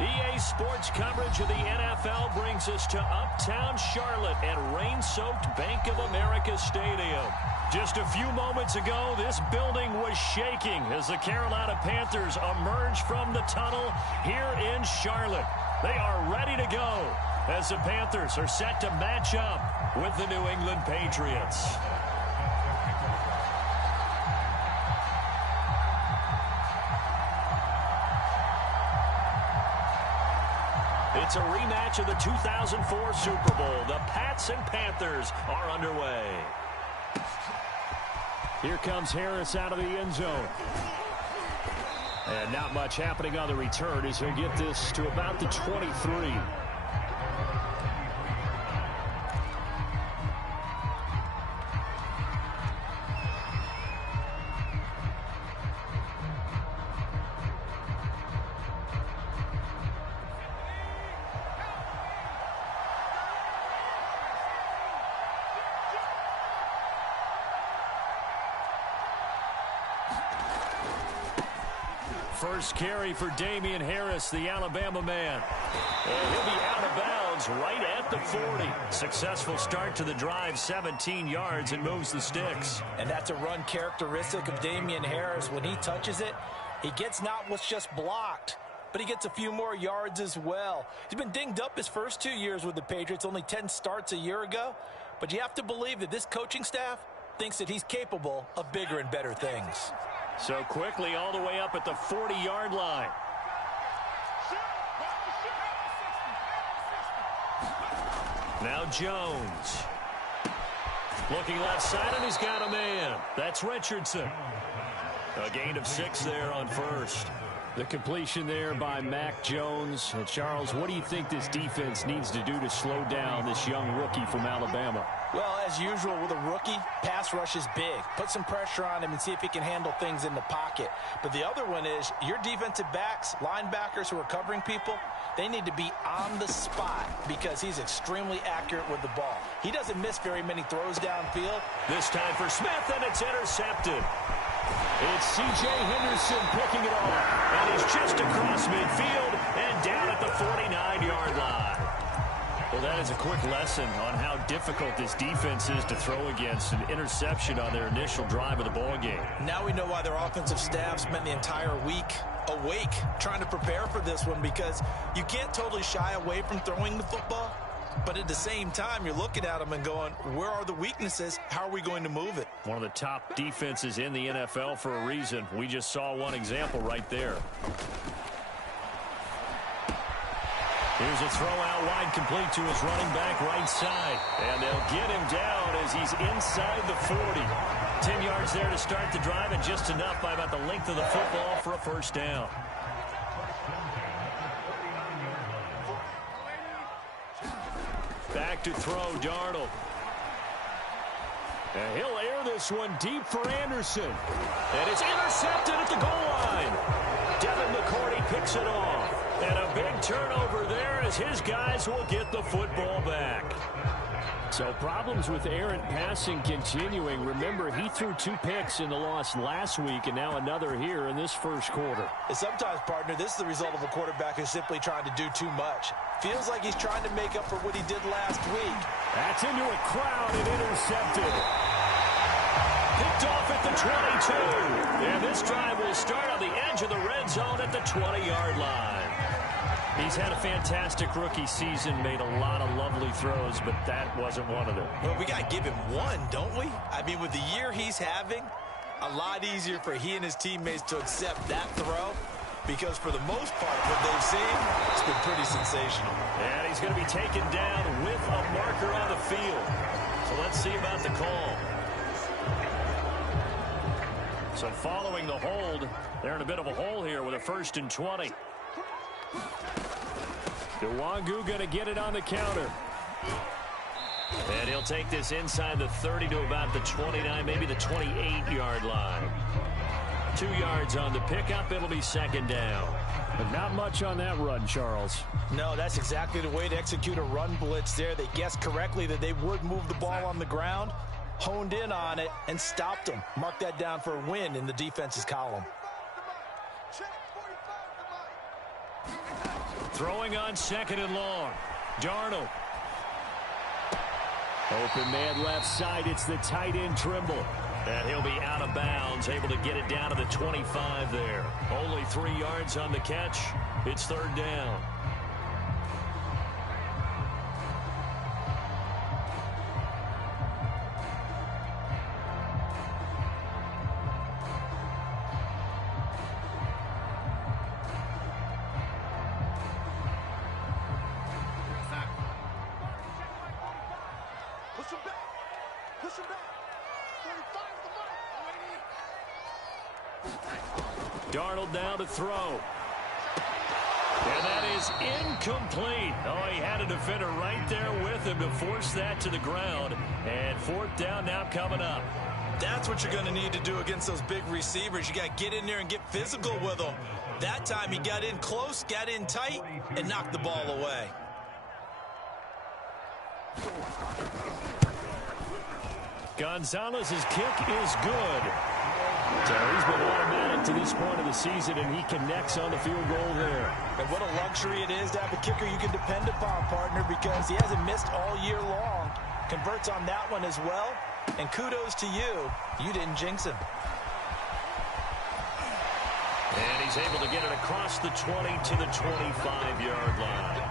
EA Sports coverage of the NFL brings us to Uptown Charlotte at rain-soaked Bank of America Stadium. Just a few moments ago, this building was shaking as the Carolina Panthers emerged from the tunnel here in Charlotte. They are ready to go as the Panthers are set to match up with the New England Patriots. It's a rematch of the 2004 Super Bowl. The Pats and Panthers are underway. Here comes Harris out of the end zone. And not much happening on the return as he'll get this to about the 23. First carry for Damian Harris, the Alabama man. And he'll be out of bounds right at the 40. Successful start to the drive, 17 yards, and moves the sticks. And that's a run characteristic of Damian Harris. When he touches it, he gets not what's just blocked, but he gets a few more yards as well. He's been dinged up his first 2 years with the Patriots, only 10 starts a year ago. But you have to believe that this coaching staff thinks that he's capable of bigger and better things. So quickly all the way up at the 40-yard line. Now Jones. Looking left side, and he's got a man. That's Richardson. A gain of 6 there on first. The completion there by Mac Jones. And Charles, what do you think this defense needs to do to slow down this young rookie from Alabama? Well, as usual with a rookie, pass rush is big. Put some pressure on him and see if he can handle things in the pocket. But the other one is your defensive backs, linebackers who are covering people, they need to be on the spot because he's extremely accurate with the ball. He doesn't miss very many throws downfield. This time for Smith, and it's intercepted. It's C.J. Henderson picking it off, and he's just across midfield and down at the 49-yard line. Well, that is a quick lesson on how difficult this defense is to throw against. An interception on their initial drive of the ballgame. Now we know why their offensive staff spent the entire week awake trying to prepare for this one, because you can't totally shy away from throwing the football. But at the same time, you're looking at them and going, where are the weaknesses? How are we going to move it? One of the top defenses in the NFL for a reason. We just saw one example right there. Here's a throw out wide, complete to his running back right side. And they'll get him down as he's inside the 40. 10 yards there to start the drive, and just enough by about the length of the football for a first down. Back to throw, Darnold. And he'll air this one deep for Anderson. And it's intercepted at the goal line. Devin McCourty picks it off. And a big turnover there as his guys will get the football back. So problems with errant passing continuing. Remember, he threw 2 picks in the loss last week, and now another here in this first quarter. And sometimes, partner, this is the result of a quarterback who's simply trying to do too much. Feels like he's trying to make up for what he did last week. That's into a crowd and intercepted. Picked off at the 22. And this drive will start on the edge of the red zone at the 20-yard line. He's had a fantastic rookie season, made a lot of lovely throws, but that wasn't one of them. Well, we got to give him one, don't we? I mean, with the year he's having, a lot easier for he and his teammates to accept that throw, because for the most part, what they've seen, it's been pretty sensational. And he's going to be taken down with a marker on the field. So let's see about the call. So following the hold, they're in a bit of a hole here with a 1st and 20. Nwangu going to get it on the counter. And he'll take this inside the 30 to about the 29, maybe the 28-yard line. 2 yards on the pickup. It'll be 2nd down. But not much on that run, Charles. No, that's exactly the way to execute a run blitz there. They guessed correctly that they would move the ball on the ground, honed in on it, and stopped them. Mark that down for a win in the defense's column. Throwing on second and long. Darnold. Open man left side. It's the tight end Trimble. And he'll be out of bounds, able to get it down to the 25 there. Only 3 yards on the catch. It's third down. Darnold now to throw. And that is incomplete. Oh, he had a defender right there with him to force that to the ground. And fourth down now coming up. That's what you're going to need to do against those big receivers. You got to get in there and get physical with them. That time he got in close, got in tight, and knocked the ball away. Gonzalez's kick is good. So he's been automatic to this point of the season, and he connects on the field goal there. And what a luxury it is to have a kicker you can depend upon, partner, because he hasn't missed all year long. Converts on that one as well. And kudos to you. You didn't jinx him. And he's able to get it across the 20 to the 25-yard line.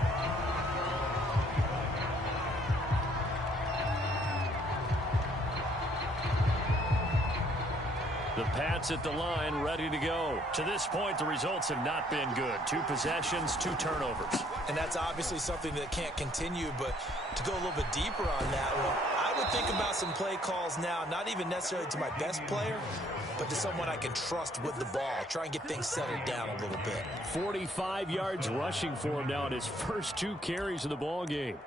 The Pats at the line, ready to go. To this point, the results have not been good. 2 possessions, 2 turnovers. And that's obviously something that can't continue, but to go a little bit deeper on that one, I would think about some play calls now, not even necessarily to my best player, but to someone I can trust with the ball. Try and get things settled down a little bit. 45 yards rushing for him now in his first 2 carries of the ball game.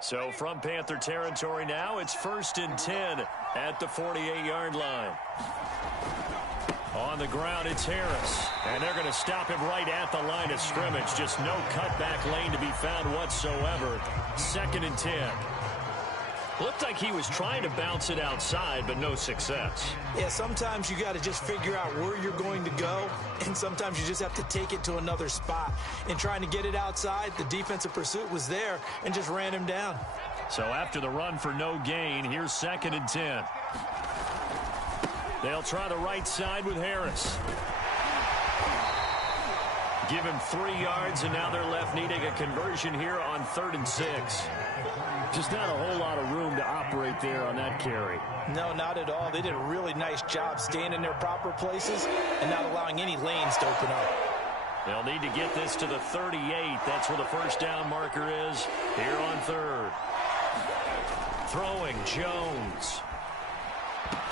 So from Panther territory now, it's 1st and 10 at the 48-yard line. On the ground, it's Harris. And they're going to stop him right at the line of scrimmage. Just no cutback lane to be found whatsoever. 2nd and 10. Looked like he was trying to bounce it outside, but no success. Yeah, sometimes you got to just figure out where you're going to go, and sometimes you just have to take it to another spot. In trying to get it outside, the defensive pursuit was there and just ran him down. So after the run for no gain, here's 2nd and 10. They'll try the right side with Harris. Give him 3 yards, and now they're left needing a conversion here on 3rd and 6. Just not a whole lot of room to operate there on that carry. No, not at all. They did a really nice job staying in their proper places and not allowing any lanes to open up. They'll need to get this to the 38. That's where the first down marker is here on 3rd. Throwing Jones.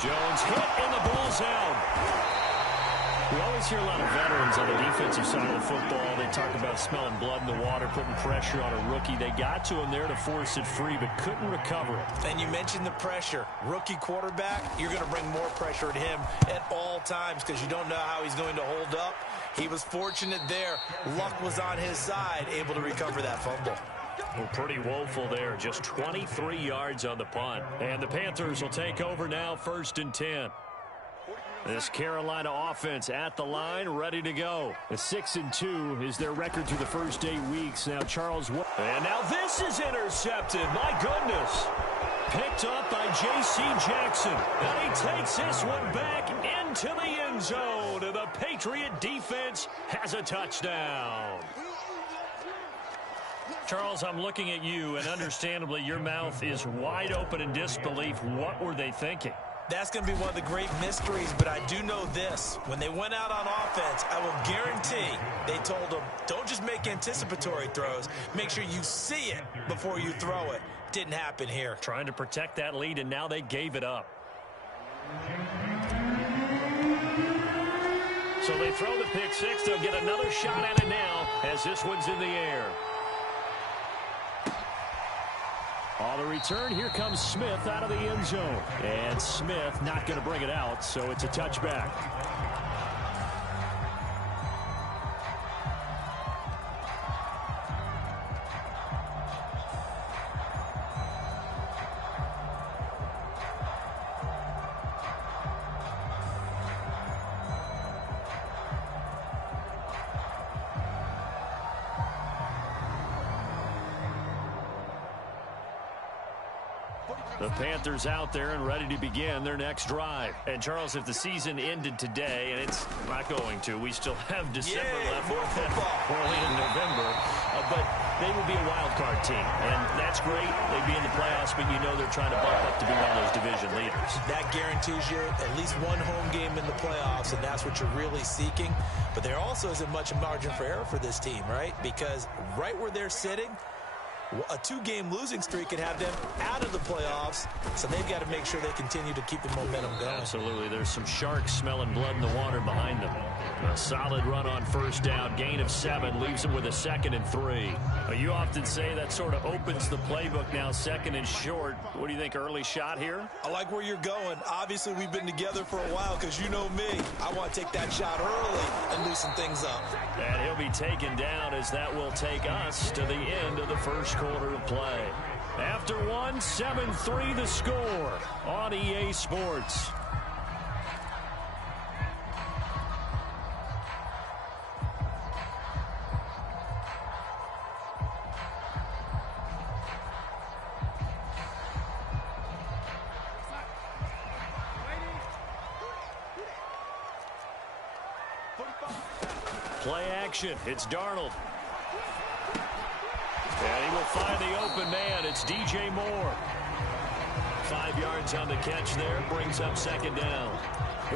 Jones hit and the ball's out. We always hear a lot of veterans on the defensive side of the football. They talk about smelling blood in the water, putting pressure on a rookie. They got to him there to force it free, but couldn't recover it. And you mentioned the pressure. Rookie quarterback, you're going to bring more pressure at him at all times because you don't know how he's going to hold up. He was fortunate there. Luck was on his side, able to recover that fumble. Well, pretty woeful there. Just 23 yards on the punt. And the Panthers will take over now, 1st and 10. This Carolina offense at the line, ready to go. A 6-2 is their record through the first 8 weeks. Now Charles, and now this is intercepted. My goodness. Picked up by J.C. Jackson. And he takes this one back into the end zone. And the Patriot defense has a touchdown. Charles, I'm looking at you, and understandably your mouth is wide open in disbelief. What were they thinking? That's going to be one of the great mysteries, but I do know this. When they went out on offense, I will guarantee they told them, don't just make anticipatory throws. Make sure you see it before you throw it. Didn't happen here. Trying to protect that lead, and now they gave it up. So they throw the pick six. They'll get another shot at it now as this one's in the air. On the return, here comes Smith out of the end zone. And Smith not going to bring it out, so it's a touchback. The Panthers out there and ready to begin their next drive. And, Charles, if the season ended today, and it's not going to, we still have December left. More football. Early in November. But they would be a wild card team. And that's great. They'd be in the playoffs, but you know they're trying to bump up to be one of those division leaders. That guarantees you at least one home game in the playoffs, and that's what you're really seeking. But there also isn't much margin for error for this team, right? Because right where they're sitting, a 2-game losing streak could have them out of the playoffs, so they've got to make sure they continue to keep the momentum going. Absolutely. There's some sharks smelling blood in the water behind them. A solid run on first down. Gain of 7 leaves them with a 2nd and 3. You often say that sort of opens the playbook now, 2nd and short. What do you think, early shot here? I like where you're going. Obviously, we've been together for a while because you know me. I want to take that shot early and loosen things up. And he'll be taken down as that will take us to the end of the first quarter of play. After 1, 7-3 the score on EA Sports. Play action. It's Darnold. And he will find the open man. It's DJ Moore. 5 yards on the catch there. Brings up 2nd down.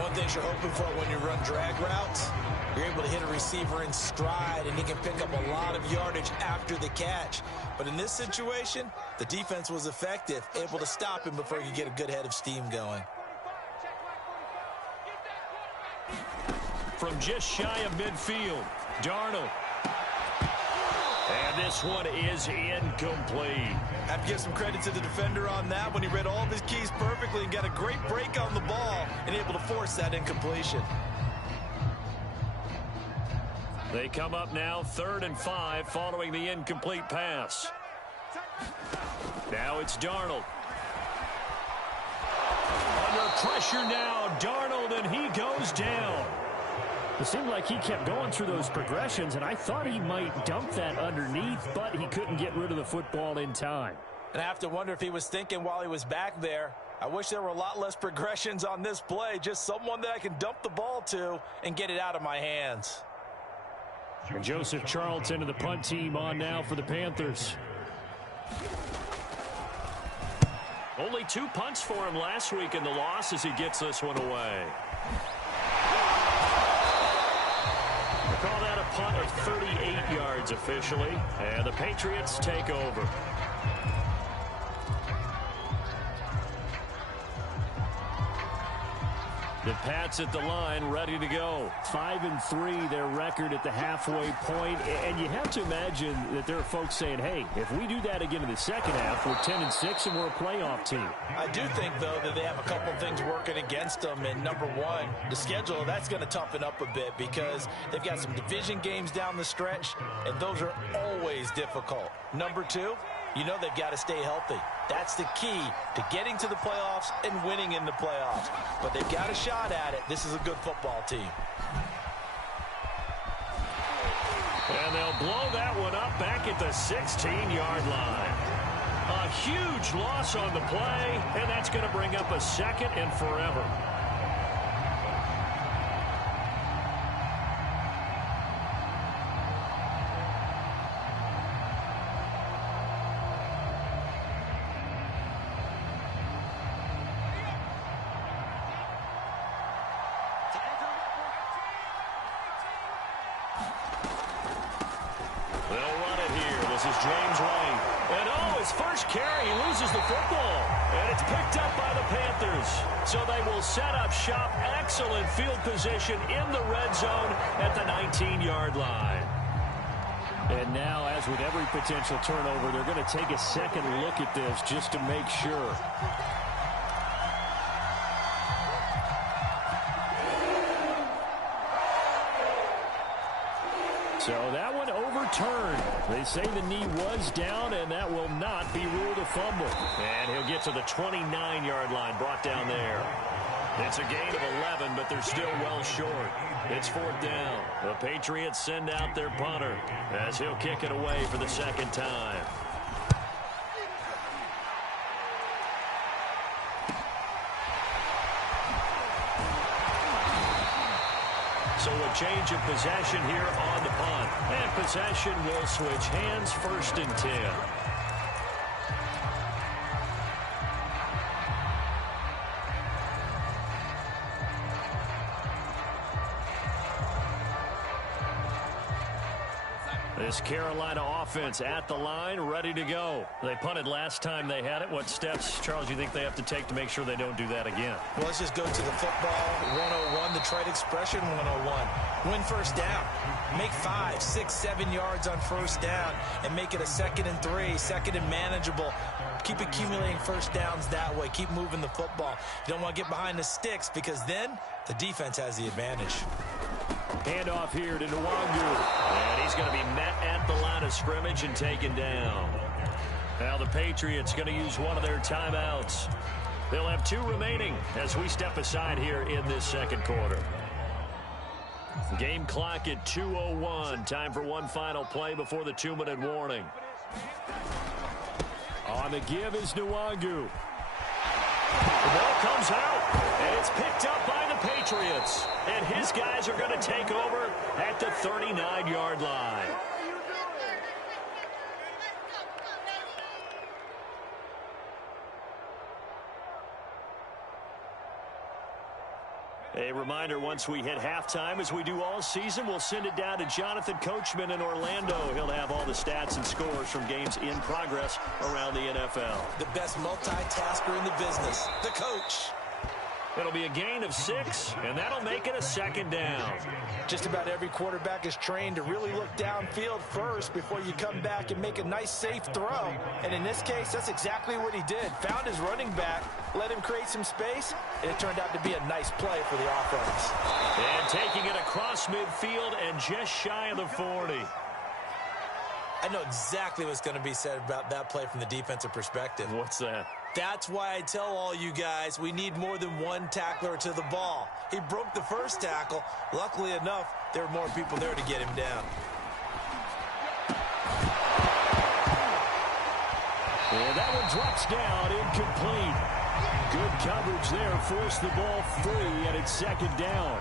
One thing you're hoping for when you run drag routes, you're able to hit a receiver in stride, and he can pick up a lot of yardage after the catch. But in this situation, the defense was effective, able to stop him before he could get a good head of steam going. From just shy of midfield, Darnold. And this one is incomplete. I have to give some credit to the defender on that when he read all of his keys perfectly and got a great break on the ball and able to force that incompletion. They come up now 3rd and 5 following the incomplete pass. Now it's Darnold. Under pressure now, Darnold, and he goes down. It seemed like he kept going through those progressions, and I thought he might dump that underneath, but he couldn't get rid of the football in time. And I have to wonder if he was thinking while he was back there, I wish there were a lot less progressions on this play, just someone that I can dump the ball to and get it out of my hands. And Joseph Charlton and the punt team on now for the Panthers. Only 2 punts for him last week in the loss as he gets this one away. Call that a punt of 38 yards officially, and the Patriots take over. The Pats at the line, ready to go. 5-3, their record at the halfway point. And you have to imagine that there are folks saying, hey, if we do that again in the second half, we're 10-6 and we're a playoff team. I do think, though, that they have a couple things working against them. And number one, the schedule, that's going to toughen up a bit because they've got some division games down the stretch, and those are always difficult. Number two, you know they've got to stay healthy. That's the key to getting to the playoffs and winning in the playoffs. But they've got a shot at it. This is a good football team. And they'll blow that one up back at the 16-yard line. A huge loss on the play, and that's going to bring up a 2nd and forever. James White. And his first carry, he loses the football. And it's picked up by the Panthers. So they will set up shop. Excellent field position in the red zone at the 19-yard line. And now, as with every potential turnover, they're going to take a second look at this just to make sure. So that one overturned. They say the knee was down, and that will not be ruled a fumble. And he'll get to the 29-yard line, brought down there. It's a gain of 11, but they're still well short. It's 4th down. The Patriots send out their punter as he'll kick it away for the second time. So a change of possession here on the punt. And possession will switch hands, 1st and 10. This Carolina offense at the line, ready to go. They punted last time they had it. What steps, Charles, do you think they have to take to make sure they don't do that again? Well, let's just go to the football 101, the trade expression 101. Win first down. Make 5, 6, 7 yards on first down and make it a 2nd and 3, 2nd and manageable. Keep accumulating first downs that way. Keep moving the football. You don't want to get behind the sticks because then the defense has the advantage. Handoff here to Nwangu. And he's going to be met at the line of scrimmage and taken down. Now the Patriots going to use one of their timeouts. They'll have 2 remaining as we step aside here in this 2nd quarter. Game clock at 2:01. Time for one final play before the 2-minute warning. On the give is Nwangu. The ball comes out, and it's picked up by the Patriots. And his guys are going to take over at the 39-yard line. A reminder, once we hit halftime, as we do all season, we'll send it down to Jonathan Coachman in Orlando. He'll have all the stats and scores from games in progress around the NFL. The best multitasker in the business, the coach. It'll be a gain of 6, and that'll make it a 2nd down. Just about every quarterback is trained to really look downfield first before you come back and make a nice, safe throw. And in this case, that's exactly what he did. Found his running back, let him create some space, and it turned out to be a nice play for the offense. And taking it across midfield and just shy of the 40. I know exactly what's going to be said about that play from the defensive perspective. What's that? That's why I tell all you guys we need more than one tackler to the ball. He broke the first tackle. Luckily enough, there were more people there to get him down. And that one drops down, incomplete. Good coverage there, forced the ball free, and it's 2nd down.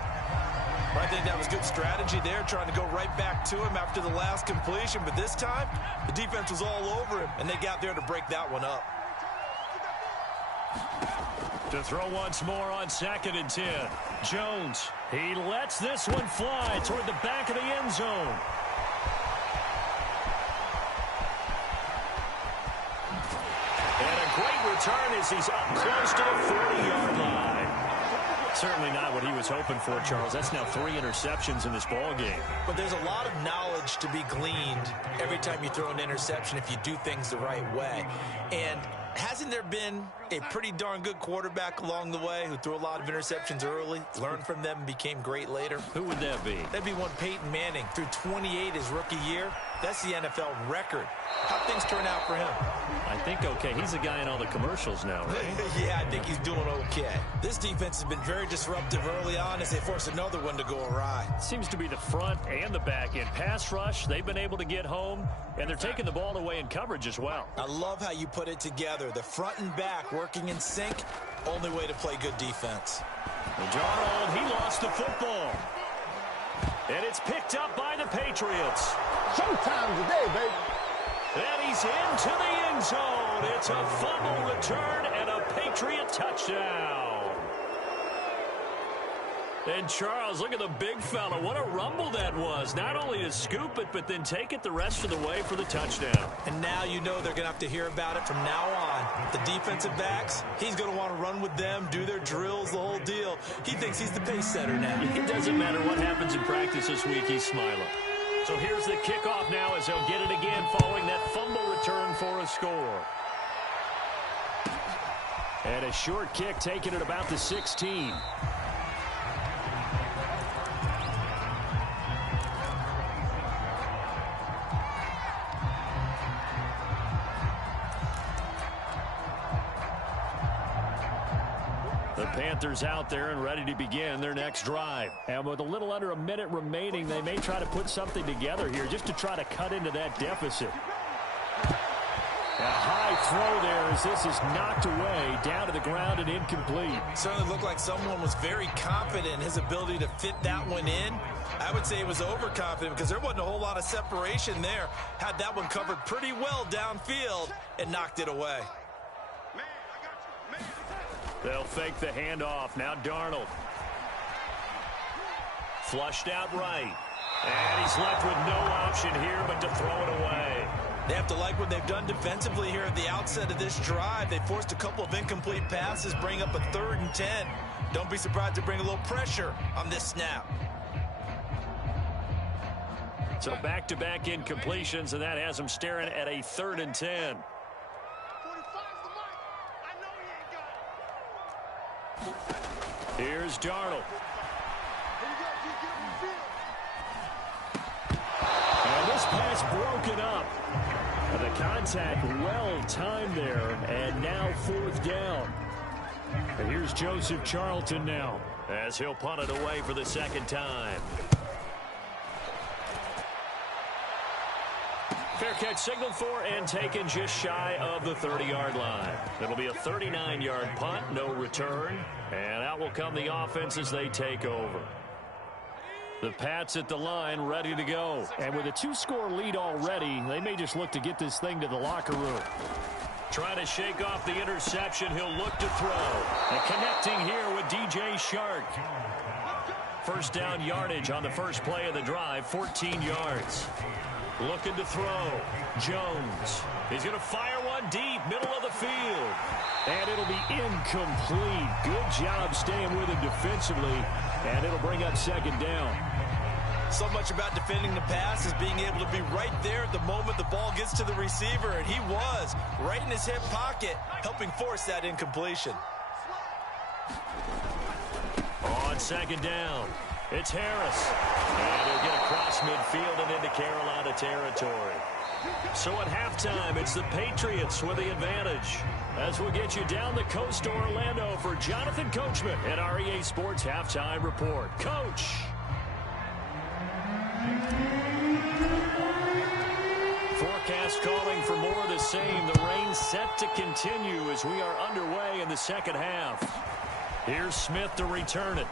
I think that was good strategy there, trying to go right back to him after the last completion. But this time, the defense was all over him, and they got there to break that one up. To throw once more on 2nd and 10. Jones, he lets this one fly toward the back of the end zone. And a great return as he's up close to the 40-yard line. Certainly not what he was hoping for, Charles. That's now 3 interceptions in this ball game. But there's a lot of knowledge to be gleaned every time you throw an interception if you do things the right way. And hasn't there been a pretty darn good quarterback along the way who threw a lot of interceptions early, learned from them, and became great later? Who would that be? That'd be one Peyton Manning. Threw 28 his rookie year. That's the NFL record. How'd things turn out for him? I think okay. He's the guy in all the commercials now, right? Yeah, I think he's doing okay. This defense has been very disruptive early on as they force another one to go awry. Seems to be the front and the back end. Pass rush, they've been able to get home, and they're taking the ball away in coverage as well. I love how you put it together. The front and back working in sync, only way to play good defense. And Darnold, he lost the football. And it's picked up by the Patriots. Showtime today, baby. And he's into the end zone. It's a fumble return and a Patriot touchdown. And Charles, look at the big fella. What a rumble that was. Not only to scoop it, but then take it the rest of the way for the touchdown. And now you know they're going to have to hear about it from now on. The defensive backs, he's going to want to run with them, do their drills, the whole deal. He thinks he's the pace setter now. It doesn't matter what happens in practice this week, he's smiling. So here's the kickoff now as they'll get it again following that fumble return for a score. And a short kick taken at about the 16. The Panthers out there and ready to begin their next drive. And with a little under a minute remaining, they may try to put something together here just to try to cut into that deficit. A high throw there as this is knocked away, down to the ground and incomplete. Certainly looked like someone was very confident in his ability to fit that one in. I would say he was overconfident because there wasn't a whole lot of separation there. Had that one covered pretty well downfield and knocked it away. They'll fake the handoff. Now Darnold. Flushed out right. And he's left with no option here but to throw it away. They have to like what they've done defensively here at the outset of this drive. They forced a couple of incomplete passes, bring up a 3rd and 10. Don't be surprised to bring a little pressure on this snap. So back-to-back incompletions, and that has them staring at a 3rd and 10. Here's Darnold. And this pass broken up. The contact well timed there, and now 4th down. And here's Joseph Charlton now, as he'll punt it away for the 2nd time. Fair catch signaled for and taken just shy of the 30-yard line. It'll be a 39-yard punt, no return. And out will come the offense as they take over. The Pats at the line, ready to go. And with a 2-score lead already, they may just look to get this thing to the locker room. Trying to shake off the interception. He'll look to throw. And connecting here with DJ Shark. First down yardage on the first play of the drive, 14 yards. Looking to throw. Jones. He's going to fire one deep, middle of the field. And it'll be incomplete. Good job staying with him defensively. And it'll bring up 2nd down. So much about defending the pass is being able to be right there at the moment the ball gets to the receiver. And he was right in his hip pocket, helping force that incompletion. On 2nd down, it's Harris. And he'll get across midfield and into Carolina territory. So at halftime, it's the Patriots with the advantage. As we'll get you down the coast to Orlando for Jonathan Coachman at our EA Sports Halftime Report. Coach. Forecast calling for more of the same. The rain set to continue as we are underway in the 2nd half. Here's Smith to return it.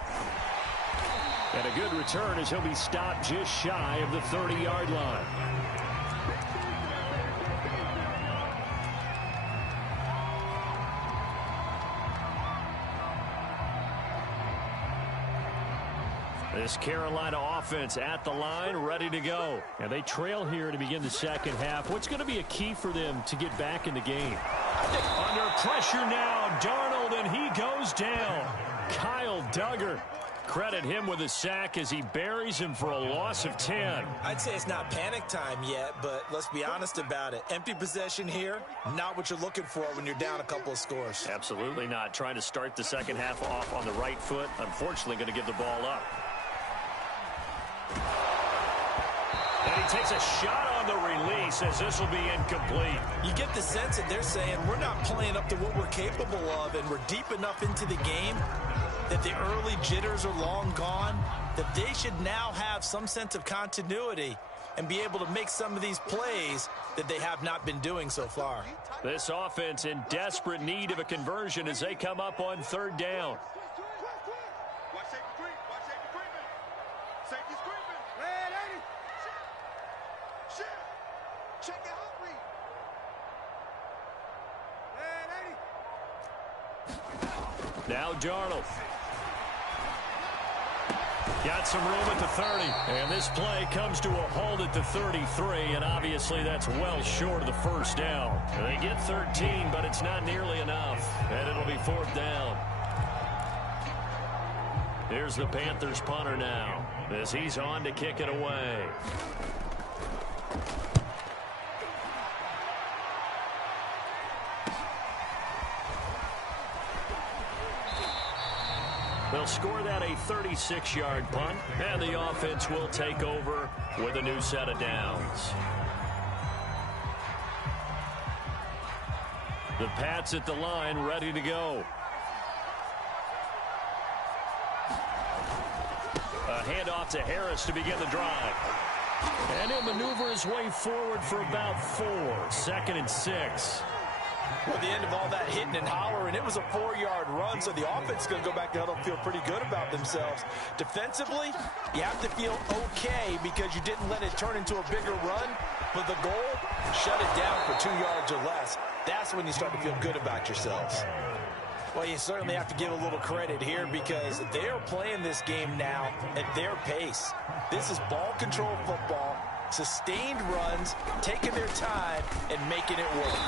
And a good return as he'll be stopped just shy of the 30-yard line. This Carolina offense at the line, ready to go. And they trail here to begin the 2nd half. What's going to be a key for them to get back in the game? Under pressure now, Darnold, and he goes down. Kyle Duggar. Credit him with a sack as he buries him for a loss of 10. I'd say it's not panic time yet, but let's be honest about it. Empty possession here, not what you're looking for when you're down a couple of scores. Absolutely not. Trying to start the 2nd half off on the right foot. Unfortunately, going to give the ball up. And he takes a shot on the release as this will be incomplete. You get the sense that they're saying we're not playing up to what we're capable of, and we're deep enough into the game that the early jitters are long gone, that they should now have some sense of continuity and be able to make some of these plays that they have not been doing so far. This offense in desperate need of a conversion as they come up on 3rd down. Now Darnold. Got some room at the 30. And this play comes to a halt at the 33, and obviously that's well short of the 1st down. And they get 13, but it's not nearly enough. And it'll be 4th down. Here's the Panthers punter now as he's on to kick it away. They'll score that a 36-yard punt, and the offense will take over with a new set of downs. The Pats at the line, ready to go. A handoff to Harris to begin the drive. And he'll maneuver his way forward for about 4. 2nd and 6. Well, the end of all that hitting and hollering, it was a 4-yard run, so the offense is going to go back to huddle and feel pretty good about themselves. Defensively, you have to feel okay because you didn't let it turn into a bigger run. But the goal, shut it down for 2 yards or less. That's when you start to feel good about yourselves. Well, you certainly have to give a little credit here because they are playing this game now at their pace. This is ball control football, sustained runs, taking their time, and making it work.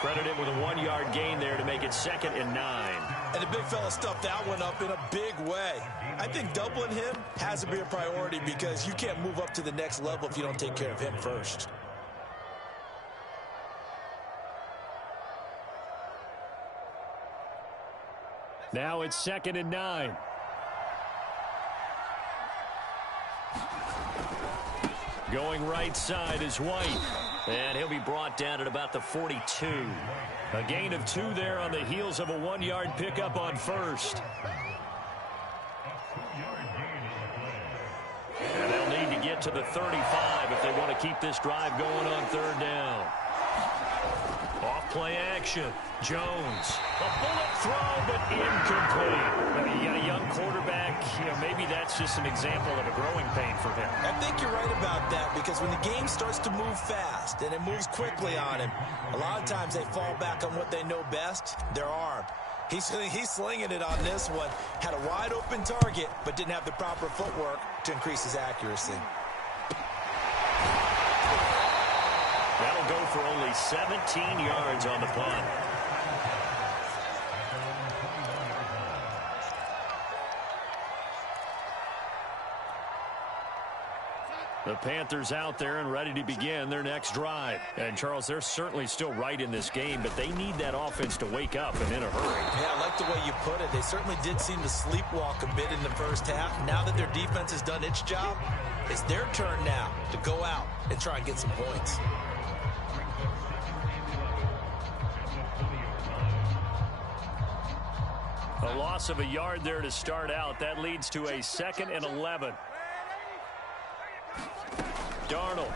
Credited with a 1-yard gain there to make it 2nd and 9. And the big fella stuffed that one up in a big way. I think doubling him has to be a priority because you can't move up to the next level if you don't take care of him first. Now it's 2nd and 9. Going right side is White. And he'll be brought down at about the 42. A gain of 2 there on the heels of a 1-yard pickup on first. And they'll need to get to the 35 if they want to keep this drive going on 3rd down. Off play action. Jones. A bullet throw, but incomplete. You got a young quarterback. Maybe that's just an example of a growing pain for him. I think you're right about that because when the game starts to move fast and it moves quickly on him, a lot of times they fall back on what they know best, their arm. He's slinging it on this one. Had a wide open target, but didn't have the proper footwork to increase his accuracy. That'll go for only 17 yards on the punt. The Panthers out there and ready to begin their next drive. And, Charles, they're certainly still right in this game, but they need that offense to wake up and in a hurry. Yeah, I like the way you put it. They certainly did seem to sleepwalk a bit in the first half. Now that their defense has done its job, it's their turn now to go out and try and get some points. A loss of a yard there to start out. That leads to a 2nd and 11. Darnold.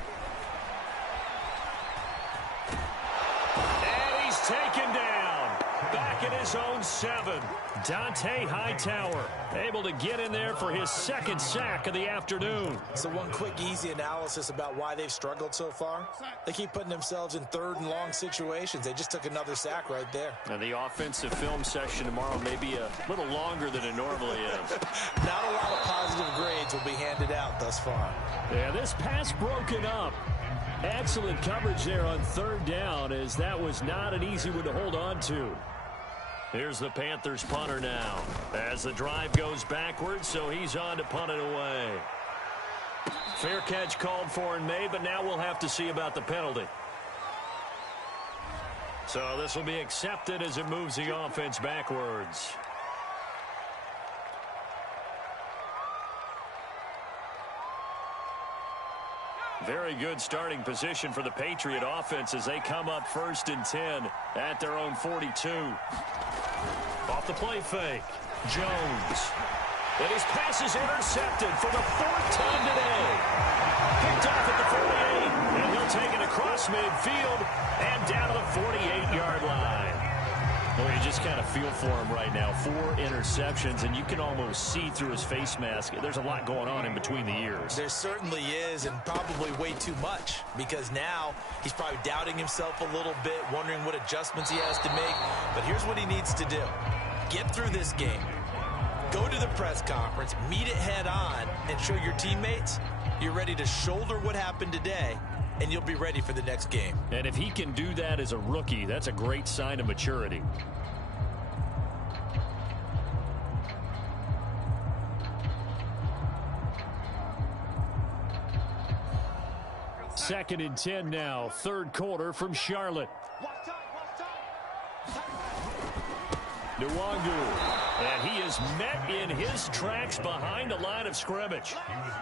And he's taken down. Back at his own 7. Dante Hightower able to get in there for his 2nd sack of the afternoon. So one quick, easy analysis about why they've struggled so far. They keep putting themselves in 3rd and long situations. They just took another sack right there. And the offensive film session tomorrow may be a little longer than it normally is. Not a lot of positive grades will be handed out thus far. Yeah, this pass broken up. Excellent coverage there on 3rd down, as that was not an easy one to hold on to. Here's the Panthers punter now as the drive goes backwards, so he's on to punt it away. Fair catch called for and made, but now we'll have to see about the penalty. So this will be accepted as it moves the offense backwards. Very good starting position for the Patriot offense as they come up 1st and 10 at their own 42. Off the play fake. Jones. And his pass is intercepted for the 4th time today. Picked off at the 48. And he'll take it across midfield and down to the 48-yard line. Well, you just kind of feel for him right now. 4 interceptions, and you can almost see through his face mask. There's a lot going on in between the ears. There certainly is, and probably way too much, because now he's probably doubting himself a little bit, wondering what adjustments he has to make. But here's what he needs to do. Get through this game. Go to the press conference, meet it head on, and show your teammates you're ready to shoulder what happened today, and you'll be ready for the next game. And if he can do that as a rookie, that's a great sign of maturity. Second and 10 now, 3rd quarter from Charlotte. Nwangu. And he is met in his tracks behind the line of scrimmage.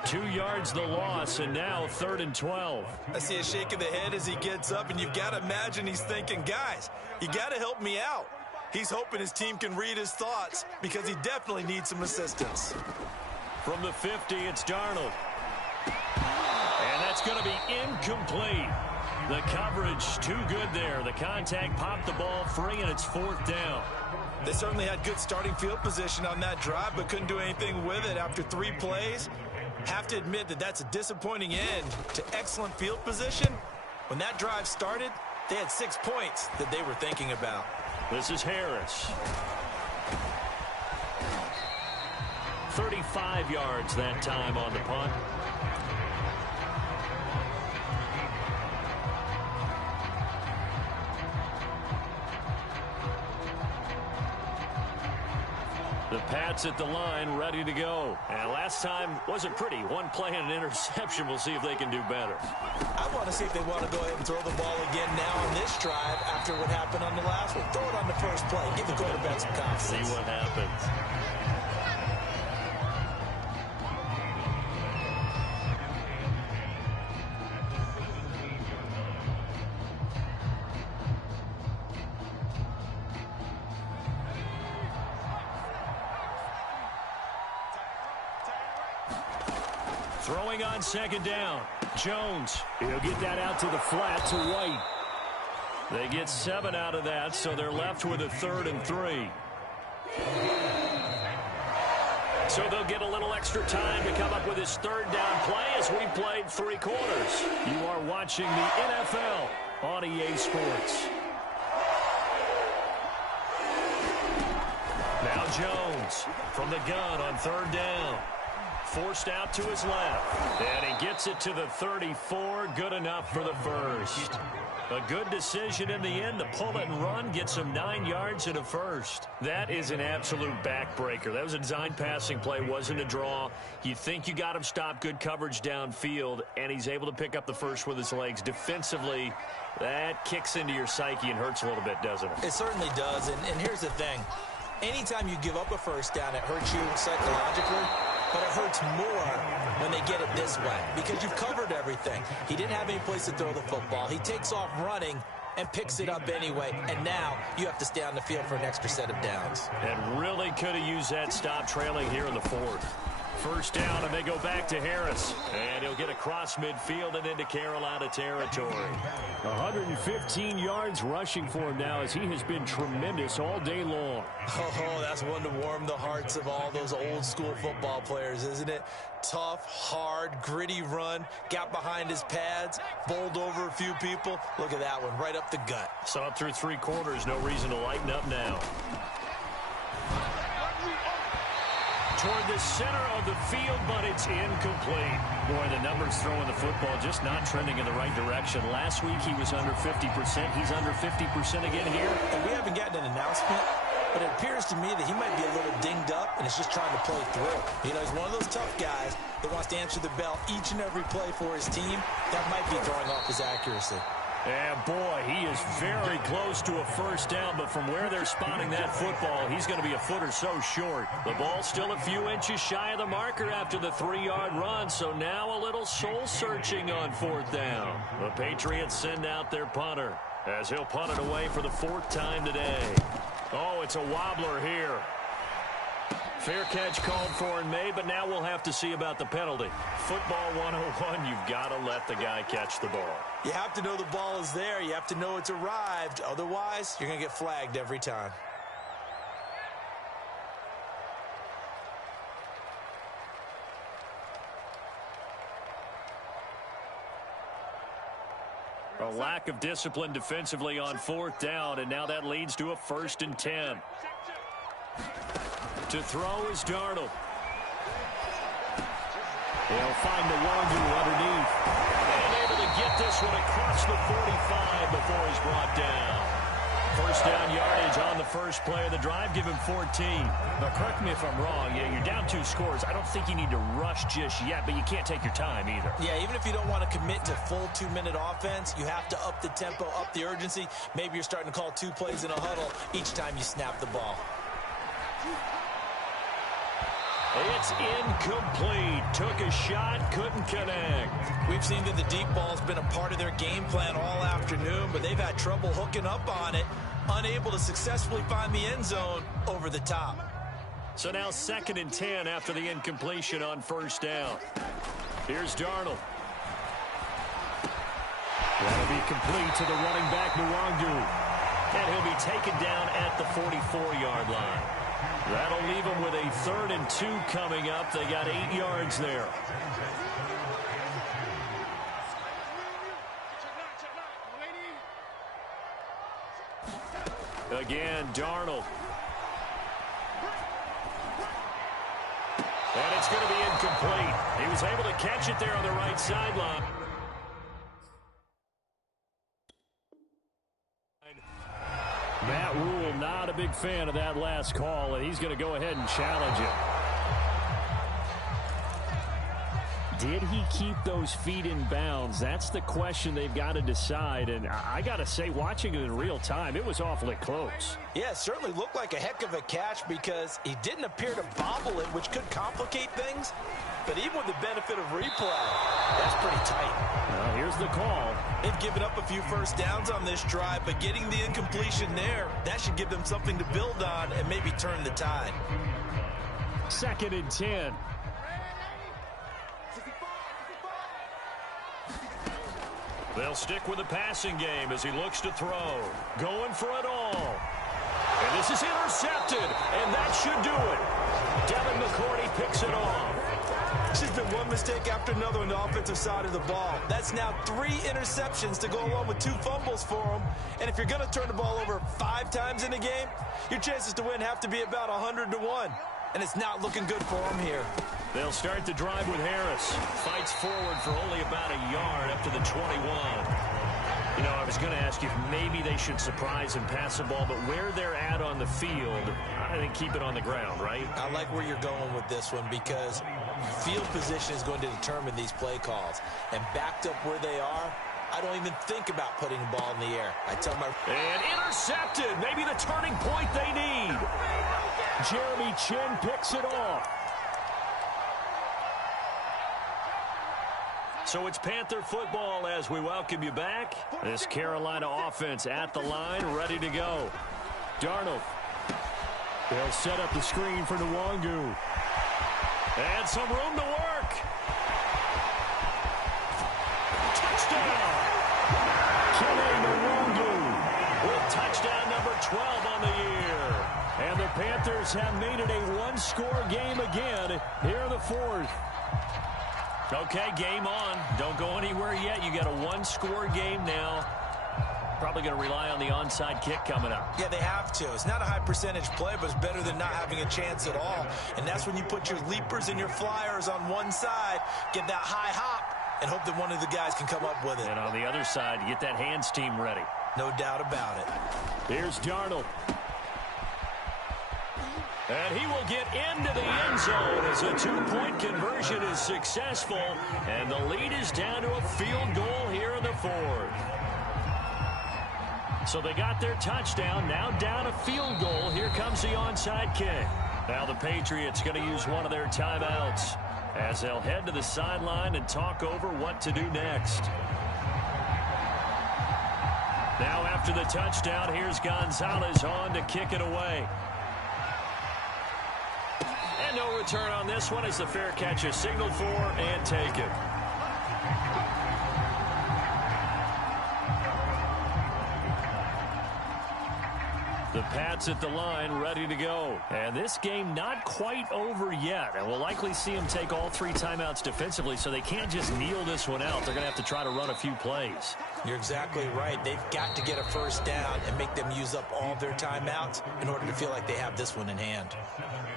2 yards the loss, and now 3rd and 12. I see a shake of the head as he gets up, and you've got to imagine he's thinking, guys, you got to help me out. He's hoping his team can read his thoughts, because he definitely needs some assistance. From the 50, it's Darnold. And that's going to be incomplete. The coverage too good there. The contact popped the ball free, and it's 4th down. They certainly had good starting field position on that drive, but couldn't do anything with it after 3 plays. Have to admit that that's a disappointing end to excellent field position. When that drive started, they had 6 points that they were thinking about. This is Harris. 35 yards that time on the punt. The Pats at the line, ready to go. And last time wasn't pretty. 1 play and an interception. We'll see if they can do better. I want to see if they want to go ahead and throw the ball again now on this drive after what happened on the last one. Throw it on the first play. Give the quarterback some confidence. See what happens. Throwing on 2nd down. Jones. He'll get that out to the flat to White. They get 7 out of that, so they're left with a 3rd and 3. So they'll get a little extra time to come up with his 3rd down play as we played 3 quarters. You are watching the NFL on EA Sports. Now Jones from the gun on 3rd down. Forced out to his left. And he gets it to the 34. Good enough for the first. A good decision in the end to pull it and run. Gets him 9 yards and a first. That is an absolute backbreaker. That was a design passing play. Wasn't a draw. You think you got him stopped. Good coverage downfield. And he's able to pick up the first with his legs. Defensively, that kicks into your psyche and hurts a little bit, doesn't it? It certainly does. And here's the thing. Anytime you give up a first down, it hurts you psychologically. But it hurts more when they get it this way because you've covered everything. He didn't have any place to throw the football. He takes off running and picks it up anyway. And now you have to stay on the field for an extra set of downs. And really could have used that stop trailing here in the 4th. First down, and they go back to Harris. And he'll get across midfield and into Carolina territory. 115 yards rushing for him now as he has been tremendous all day long. Oh, that's one to warm the hearts of all those old school football players, isn't it? Tough, hard, gritty run. Got behind his pads, bowled over a few people. Look at that one, right up the gut. Saw it through 3 quarters. No reason to lighten up now. Toward the center of the field, but it's incomplete. Boy, the numbers throwing the football just not trending in the right direction. Last week he was under 50%. He's under 50% again here. And we haven't gotten an announcement, but it appears to me that he might be a little dinged up and is just trying to play through. You know, he's one of those tough guys that wants to answer the bell each and every play for his team. That might be throwing off his accuracy. And boy, he is very close to a first down, but from where they're spotting that football, he's going to be a foot or so short. The ball's still a few inches shy of the marker after the 3-yard run, so now a little soul-searching on 4th down. The Patriots send out their punter as he'll punt it away for the 4th time today. Oh, it's a wobbler here. Fair catch called for and made, but now we'll have to see about the penalty. Football 101, you've got to let the guy catch the ball. You have to know the ball is there. You have to know it's arrived. Otherwise, you're going to get flagged every time. A lack of discipline defensively on 4th down, and now that leads to a 1st and 10. To throw is Darnold. They'll find the one-two underneath. And able to get this one across the 45 before he's brought down. First down yardage on the first play of the drive. Give him 14. Now, correct me if I'm wrong. Yeah, you're down 2 scores. I don't think you need to rush just yet, but you can't take your time either. Yeah, even if you don't want to commit to full 2-minute offense, you have to up the tempo, up the urgency. Maybe you're starting to call 2 plays in a huddle each time you snap the ball. It's incomplete. Took a shot, couldn't connect. We've seen that the deep ball's been a part of their game plan all afternoon, but they've had trouble hooking up on it, unable to successfully find the end zone over the top. So now 2nd and 10 after the incompletion on first down. Here's Darnold. That'll be complete to the running back, Nwangu. And he'll be taken down at the 44-yard line. That'll leave them with a 3rd and 2 coming up. They got 8 yards there. Again, Darnold. And it's going to be incomplete. He was able to catch it there on the right sideline. Matt Rule not a big fan of that last call, and he's going to go ahead and challenge it. Did he keep those feet in bounds? That's the question they've got to decide. And I got to say, watching it in real time, it was awfully close. Yeah, it certainly looked like a heck of a catch because he didn't appear to bobble it, which could complicate things. But even with the benefit of replay, that's pretty tight. Well, here's the call. They've given up a few first downs on this drive, but getting the incompletion there, that should give them something to build on and maybe turn the tide. 2nd and 10. They'll stick with the passing game as he looks to throw. Going for it all. And this is intercepted, and that should do it. Devin McCourty picks it off. It's just been one mistake after another on the offensive side of the ball. That's now 3 interceptions to go along with 2 fumbles for him. And if you're going to turn the ball over 5 times in a game, your chances to win have to be about 100 to 1. And it's not looking good for him here. They'll start the drive with Harris. Fights forward for only about a yard up to the 21. You know, I was going to ask you if maybe they should surprise and pass the ball, but where they're at on the field, I think keep it on the ground, right? I like where you're going with this one because field position is going to determine these play calls. And backed up where they are, I don't even think about putting the ball in the air. I tell my... And intercepted. Maybe the turning point they need. Jeremy Chinn picks it off. So it's Panther football as we welcome you back. This Carolina offense at the line, ready to go. Darnold. They'll set up the screen for Nwangu. And some room to work. Touchdown. Kene Nwangu With touchdown number 12 on the year. And the Panthers have made it a one-score game again here in the 4th. Okay, game on. Don't go anywhere yet. You got a one-score game now. Probably going to rely on the onside kick coming up. Yeah, they have to. It's not a high percentage play, but it's better than not having a chance at all. And that's when you put your leapers and your flyers on one side, get that high hop, and hope that one of the guys can come up with it. And on the other side, get that hands team ready. No doubt about it. Here's Darnold. And he will get into the end zone as a 2-point conversion is successful. And the lead is down to a field goal here in the 4th. So they got their touchdown, now down a field goal. Here comes the onside kick. Now the Patriots going to use one of their timeouts as they'll head to the sideline and talk over what to do next. Now after the touchdown, here's Gonzalez on to kick it away. And no return on this one as the fair catch is signaled for and taken. The Pats at the line, ready to go. And this game not quite over yet. And we'll likely see them take all 3 timeouts defensively, so they can't just kneel this one out. They're going to have to try to run a few plays. You're exactly right. They've got to get a first down and make them use up all their timeouts in order to feel like they have this one in hand.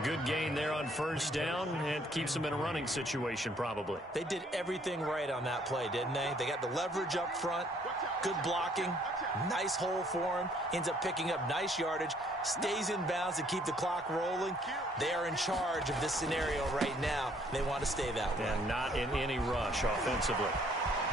Good gain there on first down and keeps them in a running situation probably. They did everything right on that play, didn't they? They got the leverage up front, good blocking, nice hole for him, ends up picking up nice yardage, stays in bounds to keep the clock rolling. They are in charge of this scenario right now. They want to stay that way. And not in any rush offensively.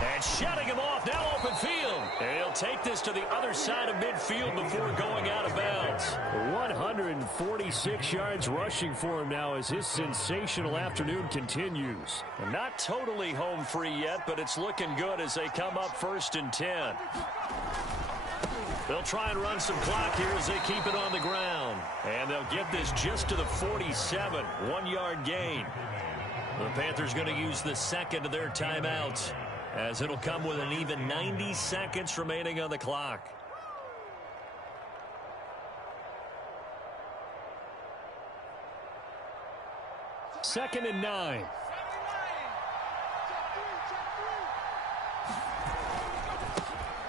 And shutting him off, now open field. And he'll take this to the other side of midfield before going out of bounds. 146 yards rushing for him now as his sensational afternoon continues. And not totally home free yet, but it's looking good as they come up 1st and 10. They'll try and run some clock here as they keep it on the ground. And they'll get this just to the 47, 1-yard gain. The Panthers going to use the second of their timeouts, as it'll come with an even 90 seconds remaining on the clock. Second and 9.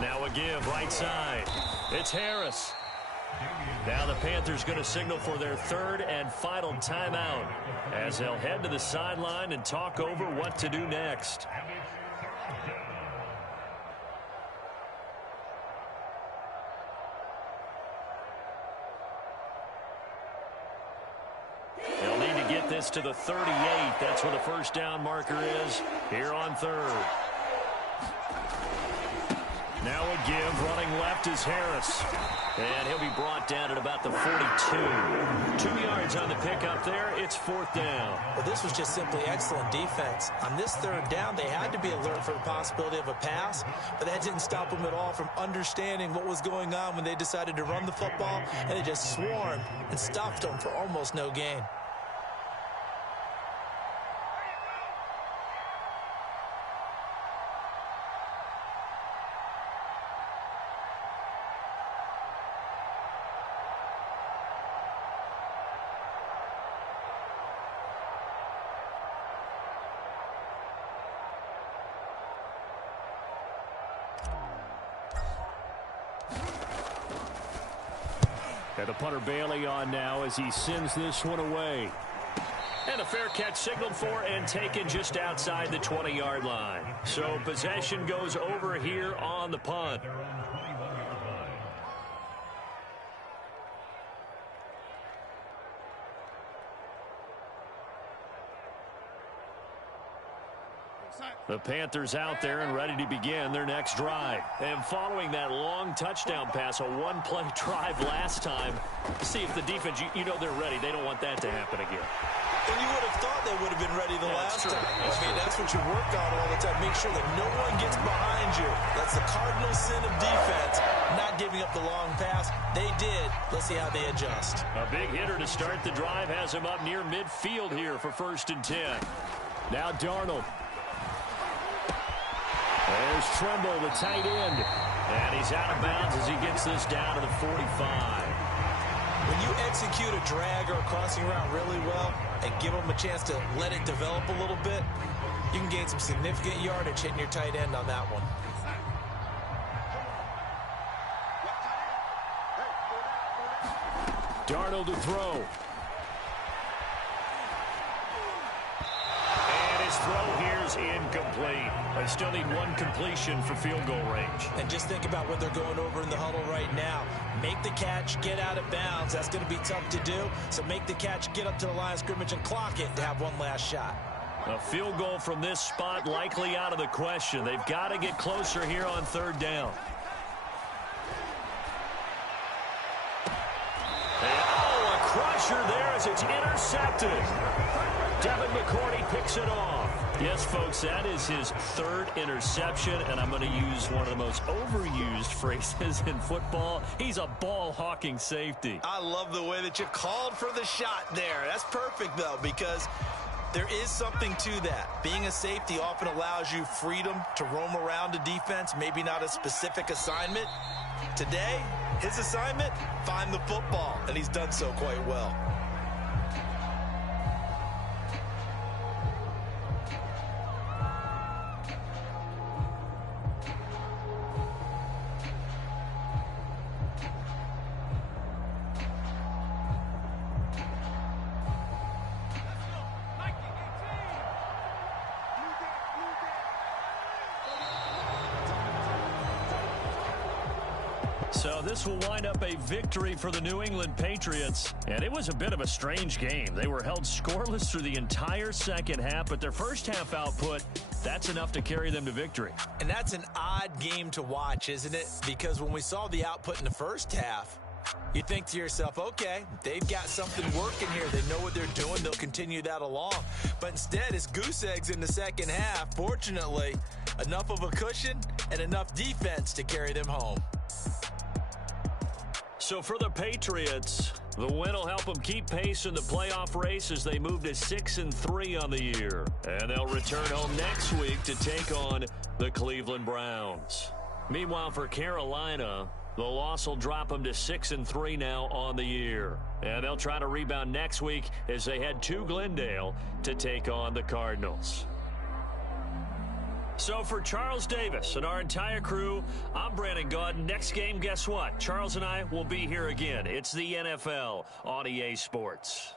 Now a give right side. It's Harris. Now the Panthers going to signal for their third and final timeout, as they'll head to the sideline and talk over what to do next. They'll need to get this to the 38. That's where the first down marker is here on third. Now a give, running left is Harris. And he'll be brought down at about the 42. 2 yards on the pickup there. It's fourth down. Well, this was just simply excellent defense. On this third down, they had to be alert for the possibility of a pass, but that didn't stop them at all from understanding what was going on when they decided to run the football, and they just swarmed and stopped them for almost no gain. And the punter Bailey on now as he sends this one away. And a fair catch signaled for and taken just outside the 20-yard line. So possession goes over here on the punt. The Panthers out there and ready to begin their next drive. And following that long touchdown pass, a one-play drive last time, see if the defense, you know they're ready. They don't want that to happen again. And you would have thought they would have been ready the last time. That's what you work on all the time. Make sure that no one gets behind you. That's the cardinal sin of defense, not giving up the long pass. They did. Let's see how they adjust. A big hitter to start the drive has him up near midfield here for 1st and 10. Now Darnold. There's Tremble, the tight end. And he's out of bounds as he gets this down to the 45. When you execute a drag or a crossing route really well and give them a chance to let it develop a little bit, you can gain some significant yardage hitting your tight end on that one. Darnold to throw. Throw here's incomplete. They still need one completion for field goal range. And just think about what they're going over in the huddle right now. Make the catch, get out of bounds. That's going to be tough to do. So make the catch, get up to the line of scrimmage, and clock it to have one last shot. A field goal from this spot likely out of the question. They've got to get closer here on third down. Oh, a crusher there as it's intercepted. Devin McCourty picks it off. Yes, folks, that is his third interception, and I'm going to use one of the most overused phrases in football. He's a ball-hawking safety. I love the way that you called for the shot there. That's perfect, though, because there is something to that. Being a safety often allows you freedom to roam around a defense, maybe not a specific assignment. Today, his assignment, find the football, and he's done so quite well. So this will wind up a victory for the New England Patriots. And it was a bit of a strange game. They were held scoreless through the entire second half, but their first half output, that's enough to carry them to victory. And that's an odd game to watch, isn't it? Because when we saw the output in the first half, you think to yourself, okay, they've got something working here. They know what they're doing. They'll continue that along. But instead, it's goose eggs in the second half. Fortunately, enough of a cushion and enough defense to carry them home. So for the Patriots, The win will help them keep pace in the playoff race as they move to 6-3 on the year. And they'll return home next week to take on the Cleveland Browns. Meanwhile, for Carolina, the loss will drop them to 6-3 now on the year. And they'll try to rebound next week as they head to Glendale to take on the Cardinals. So for Charles Davis and our entire crew, I'm Brandon Gaudin. Next game, guess what? Charles and I will be here again. It's the NFL on EA Sports.